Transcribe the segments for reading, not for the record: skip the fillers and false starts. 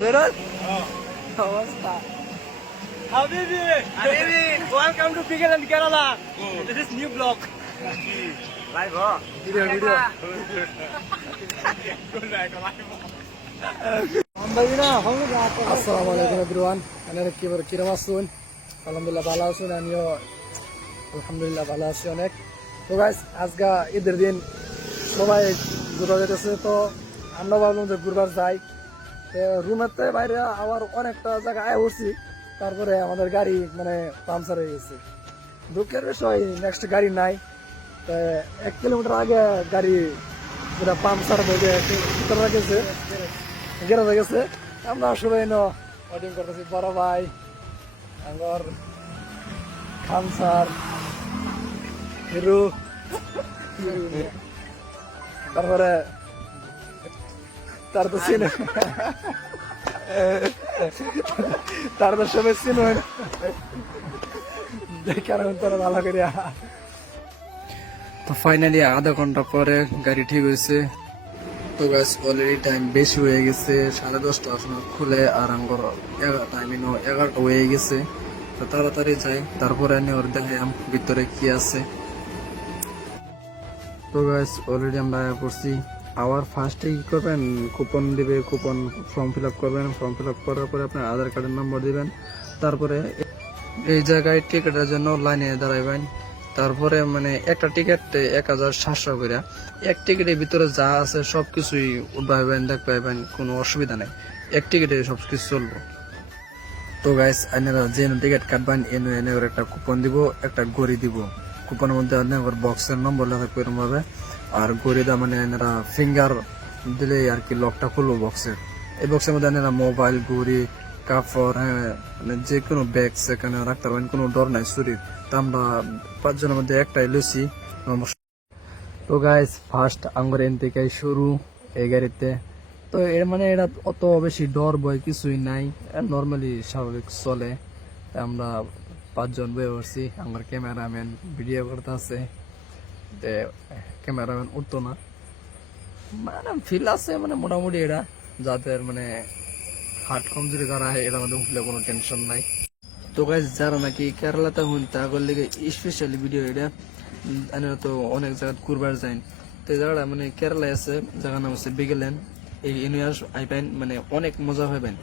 Betul? Awasta. Habibi, welcome to Pigal and Kerala. This is new vlog. Live, video. Assalamualaikum everyone. Ana kiram asun. Alhamdulillah ভালো আছেন, আমিও আলহামদুলিল্লাহ ভালো আছি অনেক। তো গাইস আজকে ঈদের দিন সবাই ঘুরতে যেতেছে, তো আমরা ভাবলাম যে ঘুরবার যাই। রুমেতে বাইরে আবার অনেকটা জায়গা আয় উঠছি, তারপরে আমাদের গাড়ি মানে পাংচার হয়ে গেছে। দুঃখের বিষয় নেক্সট গাড়ি নাই। 1 কিলোমিটার আগে গাড়ি পুরো পাংচার হয়ে গেছে, গেরাজে গেছে। আমরা সবাই ওয়েটিং করতেছি, বড় ভাই আমার খান স্যার, হিরু, তারপরে তার তো চিনে, তার তো সবাই চিনুন দেখার তারা ভালো করিয়া। তো ফাইনালি আধা ঘন্টা পরে গাড়ি ঠিক হয়েছে। তো গাছ অলরেডি টাইম বেশি হয়ে গেছে, 10:30টার সময় খুলে আর আঙ্গর টাইম 11টা হয়ে গেছে। তো তাড়াতাড়ি যাই, তারপরে আমি ওর দেখাম ভিতরে কি আছে। তো গাছ অলরেডি আমরা করছি। আবার ফার্স্টে কি করবেন, কুপন দিবে, কুপন ফর্ম ফিল আপ করবেন। ফর্ম ফিল আপ করার পরে আপনার আধার কার্ডের নম্বর দিবেন। তারপরে এই জায়গায় টিকিটের জন্য লাইনে দাঁড়াইবেন। তারপরে মানে একটা টিকিট 1700 করে। এক টিকিটের ভিতরে যা আছে সবকিছুই উঠবাইবেন, দেখবেন, কোনো অসুবিধা নেই। এক টিকিটে সবকিছু চলবো। তো গাইস আপনারা যে টিকিট কাটবেন এনে একটা কুপন দিব, একটা ঘড়ি দিব। কুপনের মধ্যে আপনার বক্সের নম্বর লেখা এরকম ভাবে, আর ঘড়িটা মানে এনারা ফিঙ্গার দিলে আর কি লকটা খুলবো বক্সের। এই বক্সের মধ্যে এনারা মোবাইল, ঘড়ি, কাপড়, মানে যে কোনো ব্যাগ সেখানে রাখতে পারবেন, কোনো ডর নাই চুরির। তো আমরা 5 জনের মধ্যে একটাই লইছি। তো গাইস ফার্স্ট আঙ্গুর এন থেকে শুরু এই গাড়িতে। তো এর মানে এটা অত বেশি ডর ভয় কিছুই নাই, নর্মালি স্বাভাবিক চলে। আমরা 5 জন বয়ে পড়ছি। আমার ক্যামেরাম্যান ভিডিও করতে আছে, ক্যামেরাম্যান উঠতো না, মানে ফিল আছে মানে মোটামুটি। এটা যাদের মানে হার্ট কমজোরি করা হয় এটার মধ্যে উঠলে কোনো টেনশন নাই। তো গাইস যারা নাকি কেরালাতে হন তাদের লেগে স্পেশালি ভিডিও এটা। তো অনেক জায়গা ঘুরবার যাই, তো এই জায়গাটা মানে কেরালায় আছে, জায়গার নাম হচ্ছে বিগেলেন। এই ইউনিভার্স আইবেন, মানে অনেক মজা হবেন।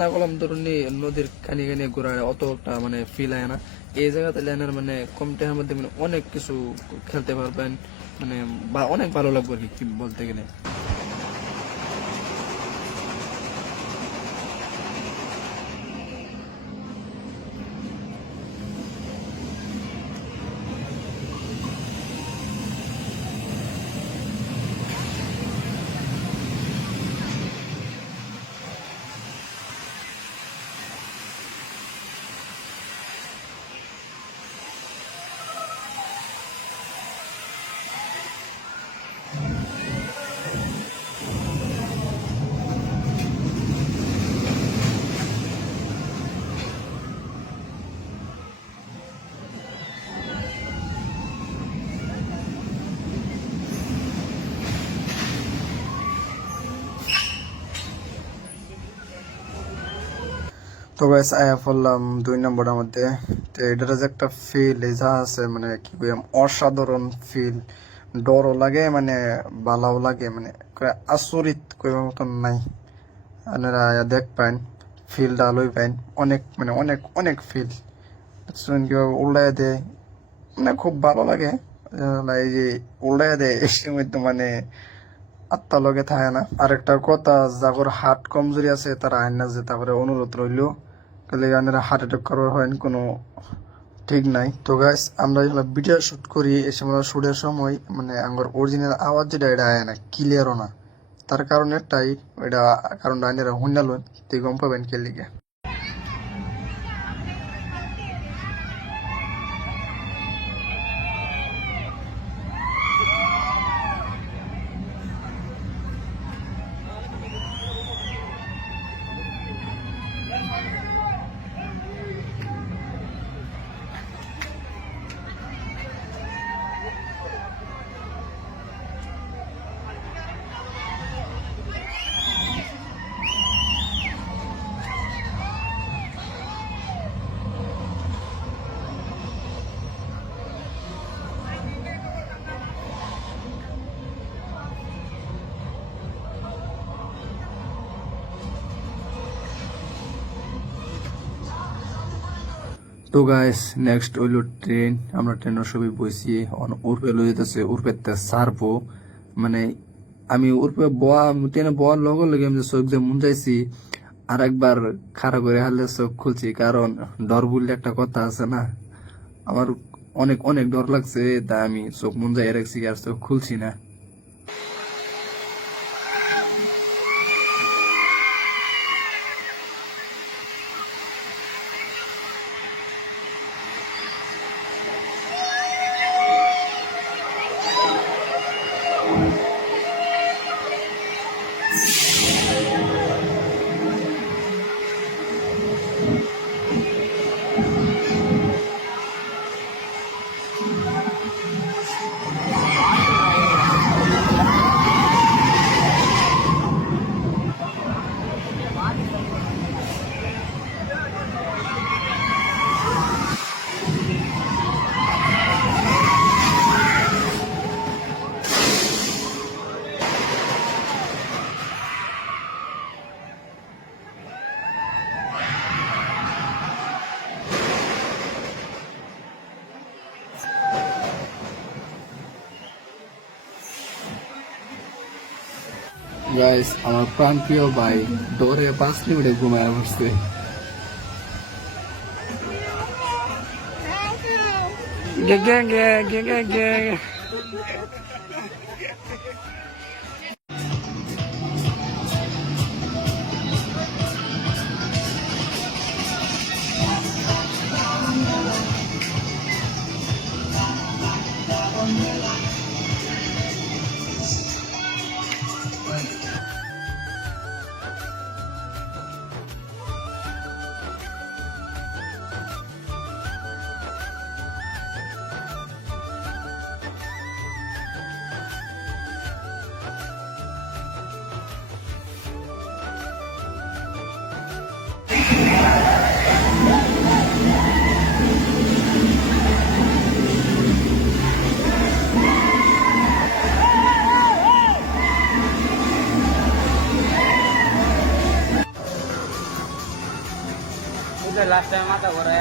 না করলাম ধরুন নদীর কানি কানি ঘোরার অতটা মানে ফিল হয় না। এই জায়গাতে ল্যানের মানে কম টাইমের মধ্যে মানে অনেক কিছু খেলতে পারবেন, মানে অনেক ভালো লাগবে আর কি বলতে গেলে। তো গাইস আয়া পড়লাম 2 নম্বরের মধ্যে। তো এটার যে একটা ফিল যা আছে মানে কি বললাম, অসাধারণ ফিল। ডরও লাগে মানে ভালোও লাগে, মানে আচরিত কইবার মতন নাই। আপনারা দেখ পাইন, ফিলটা লই পাইন, অনেক মানে অনেক অনেক ফিল। কিভাবে উল্লাই দেয়, মানে খুব ভালো লাগে। এই যে উল্লাই দেয় এই সময় তো মানে আত্মা লগে থাকে না। আরেকটা কথা, যাগর হার্ট কমজোরি আছে তারা আইন না যে, তারপরে অনুরোধ রইল আপনারা হার্ট অ্যাটাক করার হয় কোনো ঠিক নাই। তো গাইস আমরা যেগুলো ভিডিও শুট করি, এই সময় শুটের সময় মানে আমার অরিজিনাল আওয়াজ যেটা এটা আয় না, ক্লিয়ারও না। তার কারণে একটাই, এটা কারণটা আইনেরা হুন্ডালুন তুই গম পাবেন কে লিগে। তো গাইস নেক্সট হইলো ট্রেন। আমরা ট্রেনের সবই বসি উর্পে লই যেতেছে, উর্পেতে সারবো মানে আমি উর্পে বয়া ট্রেনে বয়ার লগে লগে আমি যে চোখ যে মুঞ্জাইছি আর একবার খাড়া করে হালে চোখ খুলছি, কারণ ডর বললে একটা কথা আছে না, আমার অনেক অনেক ডর লাগছে, তাই আমি চোখ মুঞ্জাই রাখছি আর চোখ খুলছি না। গাইস আমার প্রাণ প্রিয় ভাই দৌড়ে 5 মিনিটে ঘুমায় পড়ছে। গে গে গে গে গে গে। লাস্ট টাইম মাথা ঘুরে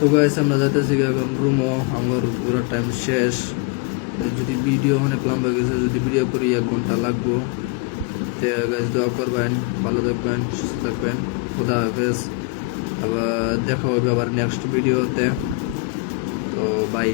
তো গাইস আমরা যাইতেছি এখন রুমও, আমার পুরো টাইম শেষ। যদি ভিডিও অনেক লম্বা গেছে, যদি ভিডিও করি 1 ঘন্টা লাগবো। তো গাইস দোয়া করবেন, ভালো থাকবেন, সুস্থ থাকবেন। খোদা হাফেজ। আবার দেখা হবে আবার নেক্সট ভিডিওতে। তো বাই।